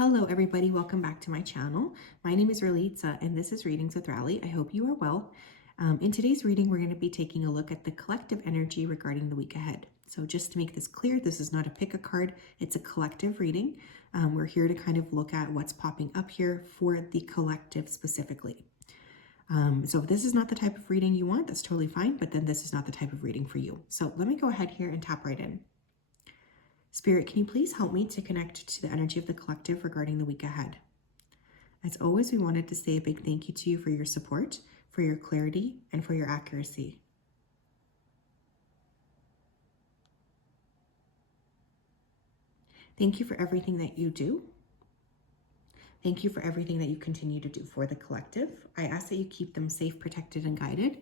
Hello everybody, welcome back to my channel. My name is Ralitza and this is Readings with Rally. I hope you are well. In today's reading, we're going to be taking a look at the collective energy regarding the week ahead. So just to make this clear, this is not a pick a card, it's a collective reading. We're here to kind of look at what's popping up here for the collective specifically. So if this is not the type of reading you want, that's totally fine, but then this is not the type of reading for you. So let me go ahead here and tap right in. Spirit, can you please help me to connect to the energy of the collective regarding the week ahead? As always, we wanted to say a big thank you to you for your support, for your clarity, and for your accuracy. Thank you for everything that you do. Thank you for everything that you continue to do for the collective. I ask that you keep them safe, protected, and guided.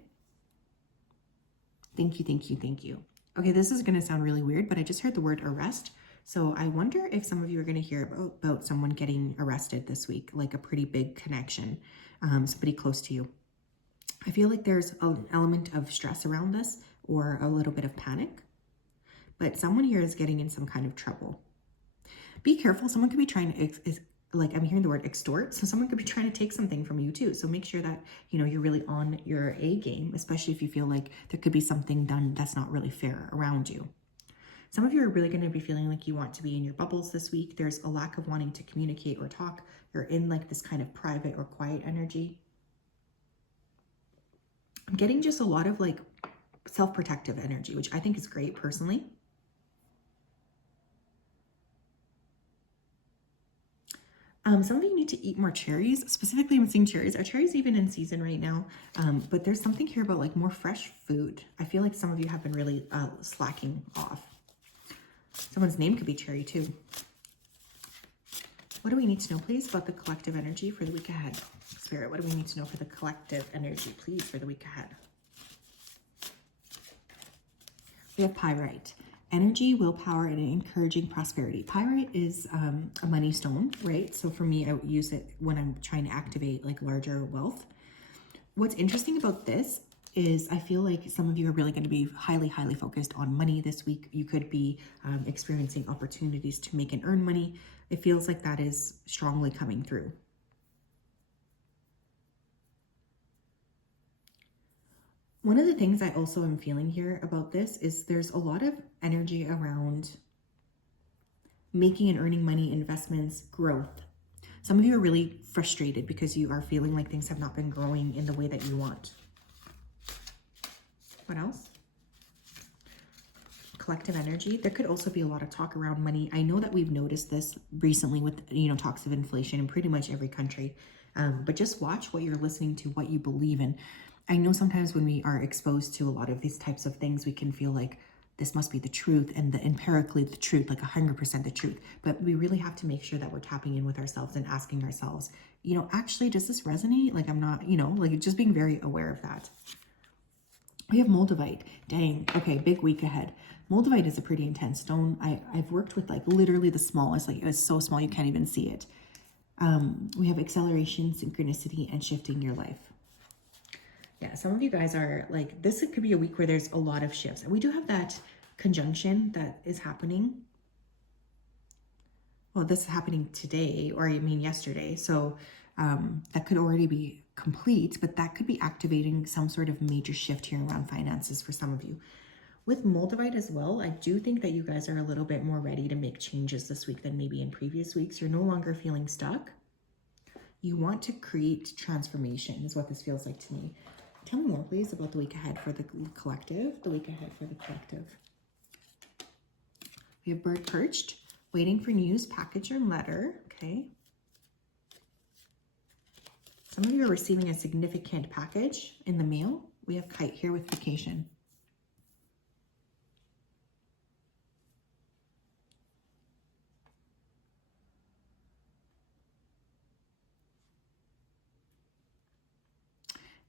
Thank you, thank you, thank you. Okay, this is going to sound really weird, but I just heard the word arrest. So I wonder if some of you are going to hear about someone getting arrested this week, like a pretty big connection, somebody close to you. I feel like there's an element of stress around this or a little bit of panic, but someone here is getting in some kind of trouble. Be careful. Someone could be trying to, like I'm hearing the word extort. So someone could be trying to take something from you too. So make sure that, you're really on your A game, especially if you feel like there could be something done that's not really fair around you. Some of you are really going to be feeling like you want to be in your bubbles this week. There's a lack of wanting to communicate or talk. You're in like this kind of private or quiet energy. I'm getting just a lot of like self-protective energy, which I think is great personally. Some of you need to eat more cherries. Specifically, I'm seeing cherries. Are cherries even in season right now? But there's something here about like more fresh food. I feel like some of you have been really slacking off. Someone's name could be Cherry too. What do we need to know, please, about the collective energy for the week ahead? Spirit, what do we need to know for the collective energy, please, for the week ahead? We have pyrite. Energy, willpower, and encouraging prosperity. Pyrite is a money stone, right? So for me, I use it when I'm trying to activate like larger wealth. What's interesting about this is I feel like some of you are really going to be highly focused on money this week. You could be experiencing opportunities to make and earn money. It feels like that is strongly coming through. One of the things I also am feeling here about this is there's a lot of energy around making and earning money, investments, growth. Some of you are really frustrated because you are feeling like things have not been growing in the way that you want. What else? Collective energy. There could also be a lot of talk around money. I know that we've noticed this recently with, talks of inflation in pretty much every country. But just watch what you're listening to, what you believe in. I know sometimes when we are exposed to a lot of these types of things, we can feel like this must be the truth and empirically the truth, like 100% the truth. But we really have to make sure that we're tapping in with ourselves and asking ourselves, actually, does this resonate? Like I'm not, like just being very aware of that. We have moldavite. Dang. Okay, big week ahead. Moldavite is a pretty intense stone. I've worked with like literally the smallest, like it was so small you can't even see it. We have acceleration, synchronicity, and shifting your life. Yeah, some of you guys are like, this could be a week where there's a lot of shifts. And we do have that conjunction that is happening. Well, this is happening today, or I mean yesterday. So that could already be complete, but that could be activating some sort of major shift here around finances for some of you. With moldavite as well, I do think that you guys are a little bit more ready to make changes this week than maybe in previous weeks. You're no longer feeling stuck. You want to create transformation is what this feels like to me. Tell me more, please, about the week ahead for the collective. The week ahead for the collective. We have bird perched, waiting for news, package, or letter. Okay. Some of you are receiving a significant package in the mail. We have kite here with vacation.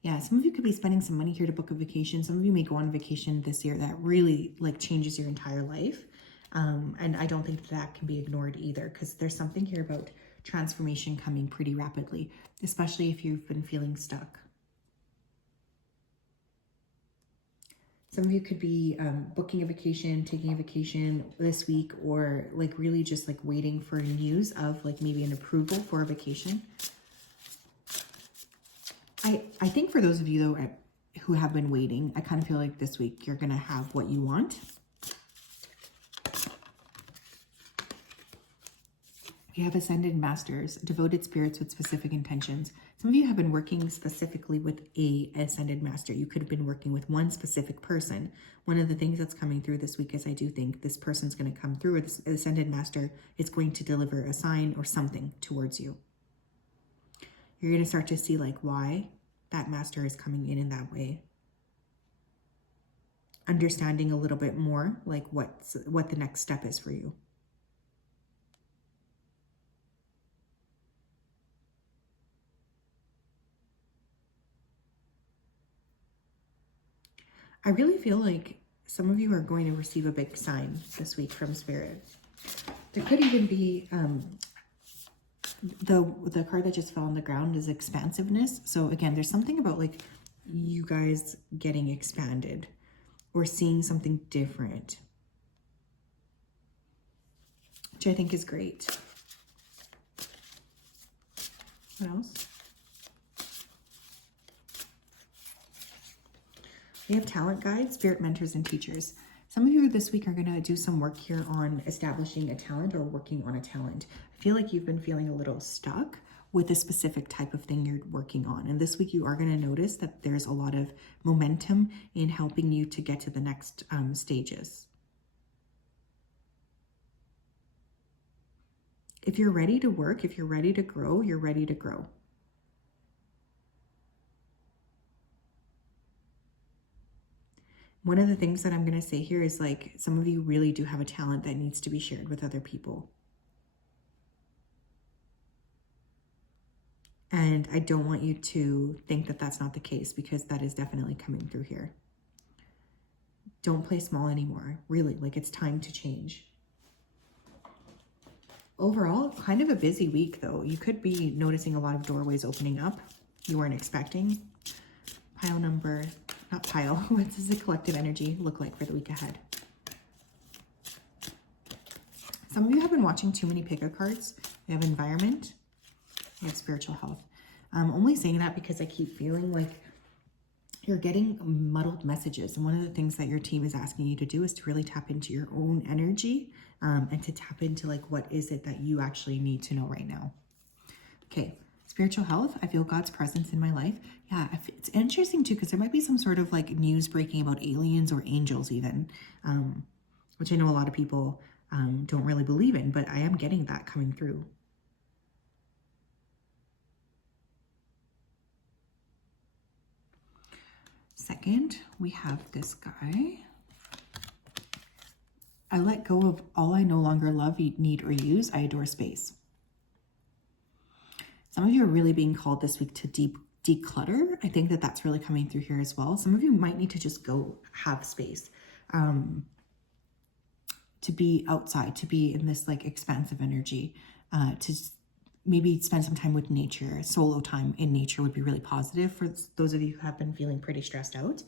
Yeah, some of you could be spending some money here to book a vacation. Some of you may go on vacation this year that really like changes your entire life. And I don't think that can be ignored either, because there's something here about transformation coming pretty rapidly, especially if you've been feeling stuck. Some of you could be booking a vacation, taking a vacation this week, or like really just like waiting for news of like maybe an approval for a vacation. I think for those of you though who have been waiting, I kind of feel like this week you're going to have what you want. We have ascended masters, devoted spirits with specific intentions. Some of you have been working specifically with a ascended master. You could have been working with one specific person. One of the things that's coming through this week is I do think this person's going to come through, or this ascended master is going to deliver a sign or something towards you. You're going to start to see like why that master is coming in that way. Understanding a little bit more like what the next step is for you. I really feel like some of you are going to receive a big sign this week from Spirit. There could even be, the card that just fell on the ground is expansiveness. So again, there's something about like you guys getting expanded or seeing something different, which I think is great. What else? We have talent guides, spirit mentors, and teachers. Some of you this week are going to do some work here on establishing a talent or working on a talent. I feel like you've been feeling a little stuck with a specific type of thing you're working on. And this week you are going to notice that there's a lot of momentum in helping you to get to the next stages. If you're ready to work, if you're ready to grow, you're ready to grow. One of the things that I'm going to say here is like some of you really do have a talent that needs to be shared with other people. And I don't want you to think that that's not the case, because that is definitely coming through here. Don't play small anymore. Really, like it's time to change. Overall, kind of a busy week though. You could be noticing a lot of doorways opening up you weren't expecting. Pile number, not pile, what does the collective energy look like for the week ahead? Some of you have been watching too many pick-up cards. We have environment, we have spiritual health. I'm only saying that because I keep feeling like you're getting muddled messages. And one of the things that your team is asking you to do is to really tap into your own energy and to tap into like, what is it that you actually need to know right now? Okay. Spiritual health, I feel God's presence in my life. Yeah, it's interesting too, because there might be some sort of like news breaking about aliens or angels even, which I know a lot of people don't really believe in, but I am getting that coming through. Second, we have this guy. I let go of all I no longer love, need, or use. I adore space. Some of you are really being called this week to declutter. I think that that's really coming through here as well. Some of you might need to just go have space, to be outside, to be in this like expansive energy, to maybe spend some time with nature. Solo time in nature would be really positive for those of you who have been feeling pretty stressed out.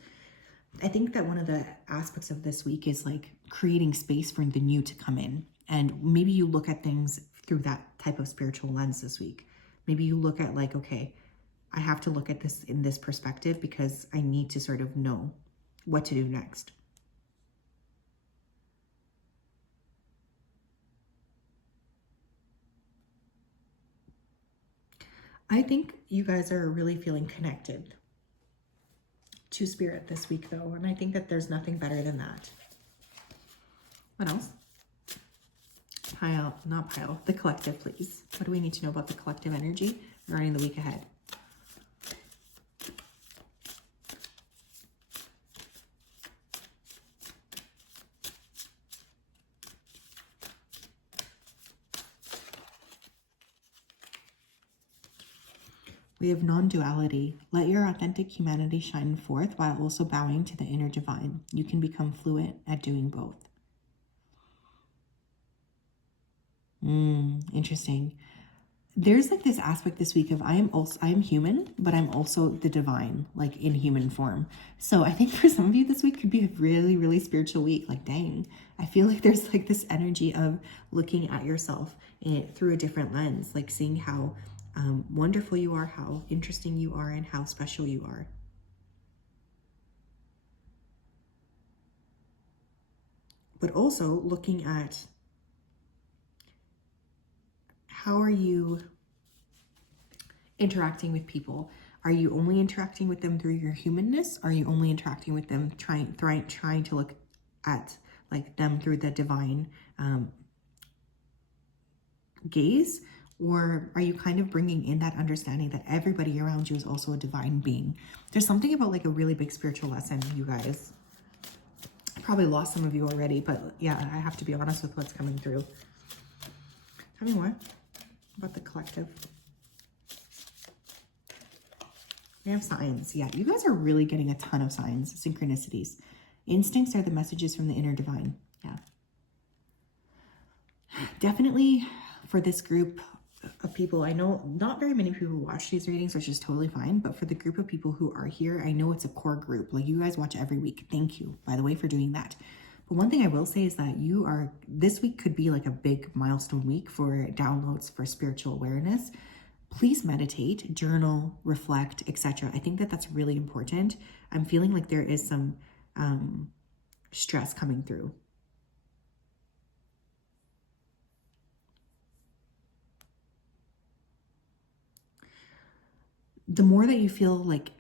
I think that one of the aspects of this week is like creating space for the new to come in. And maybe you look at things through that type of spiritual lens this week. Maybe you look at like, okay, I have to look at this in this perspective because I need to sort of know what to do next. I think you guys are really feeling connected to spirit this week though. And I think that there's nothing better than that. What else? The collective, please. What do we need to know about the collective energy regarding the week ahead? We have non-duality. Let your authentic humanity shine forth while also bowing to the inner divine. You can become fluent at doing both. Interesting. there's like this aspect this week of I am human, but I'm also the divine, like in human form. So I think for some of you this week could be a really, really spiritual week. Like, dang, I feel like there's like this energy of looking at yourself through a different lens, like seeing how wonderful you are, how interesting you are, and how special you are. But also looking at how are you interacting with people? Are you only interacting with them through your humanness? Are you only interacting with them trying to look at like them through the divine gaze? Or are you kind of bringing in that understanding that everybody around you is also a divine being? There's something about like a really big spiritual lesson, you guys. I probably lost some of you already, but yeah, I have to be honest with what's coming through. Tell me more about the collective. We have signs. Yeah, you guys are really getting a ton of signs, synchronicities. Instincts are the messages from the inner divine. Yeah. Definitely for this group of people, I know not very many people watch these readings, which is totally fine, but for the group of people who are here, I know it's a core group. Like, you guys watch every week. Thank you, by the way, for doing that. But one thing I will say is that this week could be like a big milestone week for downloads for spiritual awareness. Please meditate, journal, reflect, etc. I think that that's really important. I'm feeling like there is some stress coming through. The more that you feel like,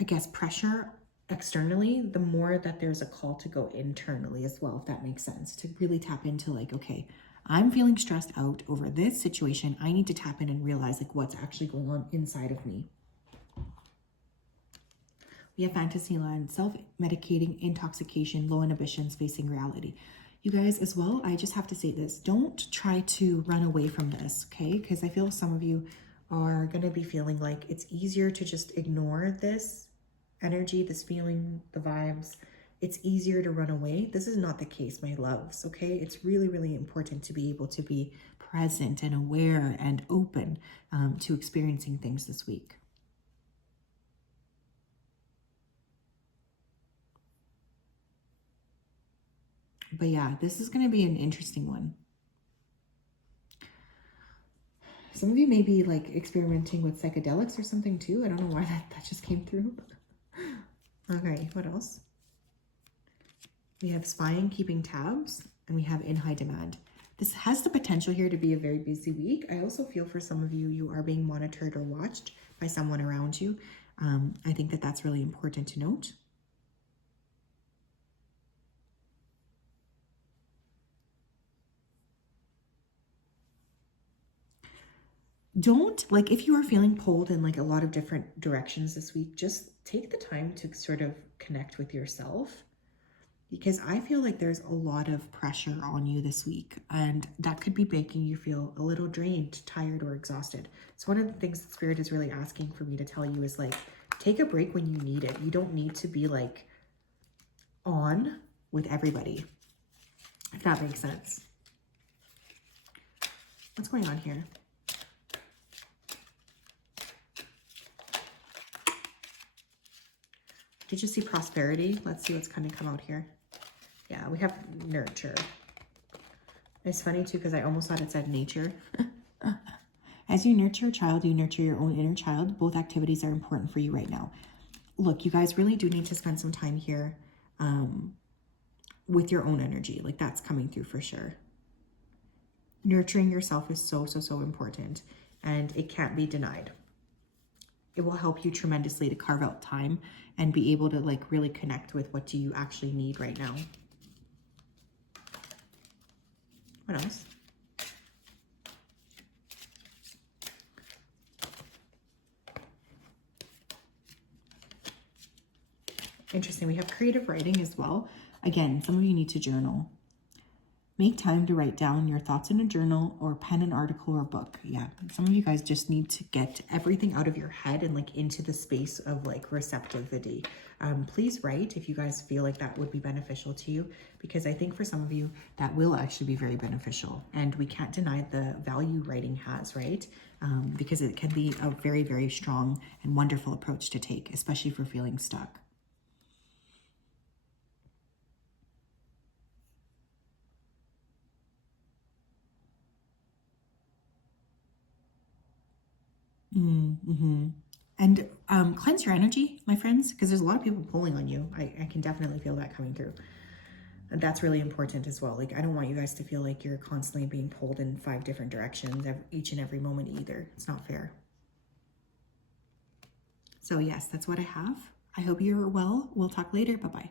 I guess, pressure externally, the more that there's a call to go internally as well, if that makes sense, to really tap into like, okay, I'm feeling stressed out over this situation. I need to tap in and realize like what's actually going on inside of me. We have fantasy land, self-medicating, intoxication, low inhibitions, facing reality. You guys as well, I just have to say this. Don't try to run away from this, okay? Because I feel some of you are going to be feeling like it's easier to just ignore this energy, this feeling, the vibes. It's easier to run away. This is not the case, my loves, okay? It's really, really important to be able to be present and aware and open to experiencing things this week. But yeah, this is going to be an interesting one. Some of you may be like experimenting with psychedelics or something too. I don't know why that just came through. Okay, what else? We have spying, keeping tabs, and we have in high demand. This has the potential here to be a very busy week. I also feel for some of you, you are being monitored or watched by someone around you. I think that that's really important to note. Don't, like, if you are feeling pulled in like a lot of different directions this week, just take the time to sort of connect with yourself, because I feel like there's a lot of pressure on you this week, and that could be making you feel a little drained, tired, or exhausted. So one of the things that Spirit is really asking for me to tell you is like, take a break when you need it. You don't need to be like on with everybody, if that makes sense. What's going on here? Did you see prosperity? Let's see what's going to come out here. Yeah, we have nurture. It's funny too, because I almost thought it said nature. As you nurture a child, you nurture your own inner child. Both activities are important for you right now. Look, you guys really do need to spend some time here with your own energy. Like, that's coming through for sure. Nurturing yourself is so, so, so important, and it can't be denied. It will help you tremendously to carve out time and be able to like really connect with what do you actually need right now. What else? Interesting. We have creative writing as well. Again, some of you need to journal. Make time to write down your thoughts in a journal or pen an article or book. Yeah, some of you guys just need to get everything out of your head and like into the space of like receptivity. Please write if you guys feel like that would be beneficial to you, because I think for some of you that will actually be very beneficial, and we can't deny the value writing has, right? Because it can be a very, very strong and wonderful approach to take, especially if we're feeling stuck. Mm-hmm. And cleanse your energy, my friends, because there's a lot of people pulling on you. I can definitely feel that coming through. And that's really important as well. Like, I don't want you guys to feel like you're constantly being pulled in 5 different directions each and every moment either. It's not fair. So yes, that's what I have. I hope you're well. We'll talk later. Bye-bye.